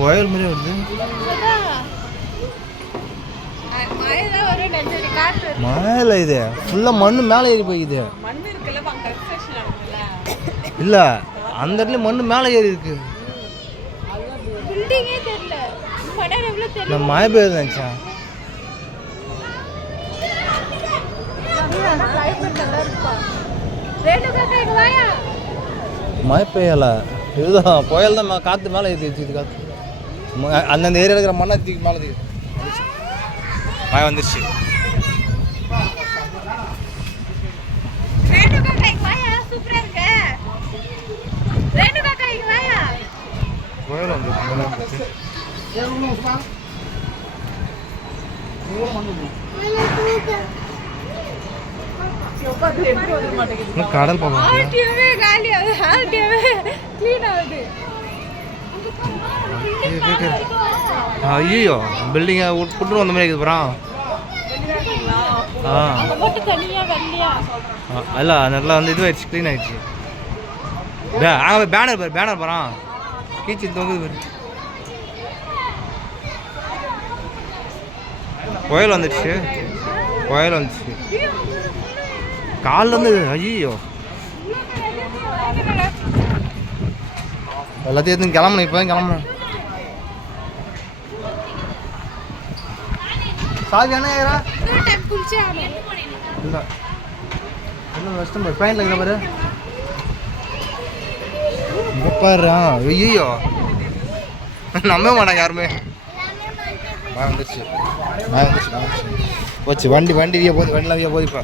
புயல் மாதிரி வருது. மழை இது ஃபுல்லாக மண்ணு மேலே ஏறி போய்க்குது. இல்லை அந்த இடத்துல மண்ணு மேலே ஏறி இருக்கு. நான் மழை பெய்யுது நினச்சேன். மழை பெய்யல, இதுதான் புயல் தான் காற்று மேலே ஏற்றி வச்சு காற்று அந்தந்த ஏரியா இருக்கிற மண்ணை தூக்கி மேலே தூக்கி மழை வந்துருச்சு. புயல் வந்துருச்சு. கடல் போகலாம். ஐயோ பில்டிங்கை விட்டு வந்த மாதிரி இருக்குது அப்புறம். இல்லை அந்த இடத்துல வந்து இது ஆயிடுச்சு, க்ளீன் ஆயிடுச்சு. அங்கே பேனர் பாரு, பேனர் போகிறான் கீச்சு தொங்குது பாரு. புயல் வந்துடுச்சு, புயல் வந்துச்சு காலில் வந்து. ஐயோ எல்லாத்தையும் எடுத்து கிளம்பணும், இப்போ தான் கிளம்பணும். சாவி என்ன ஏறா இல்லை என்ன கஷ்டம் பாரு, ட்ரெயினில் இருக்கிற பாரு இங்கே பாரு. ஐயோ நம்ப மாட்டாங்க யாருமே. வந்துருச்சு போச்சு வண்டி வண்டியே போகுது, வண்டிலாம் போகுது இப்போ.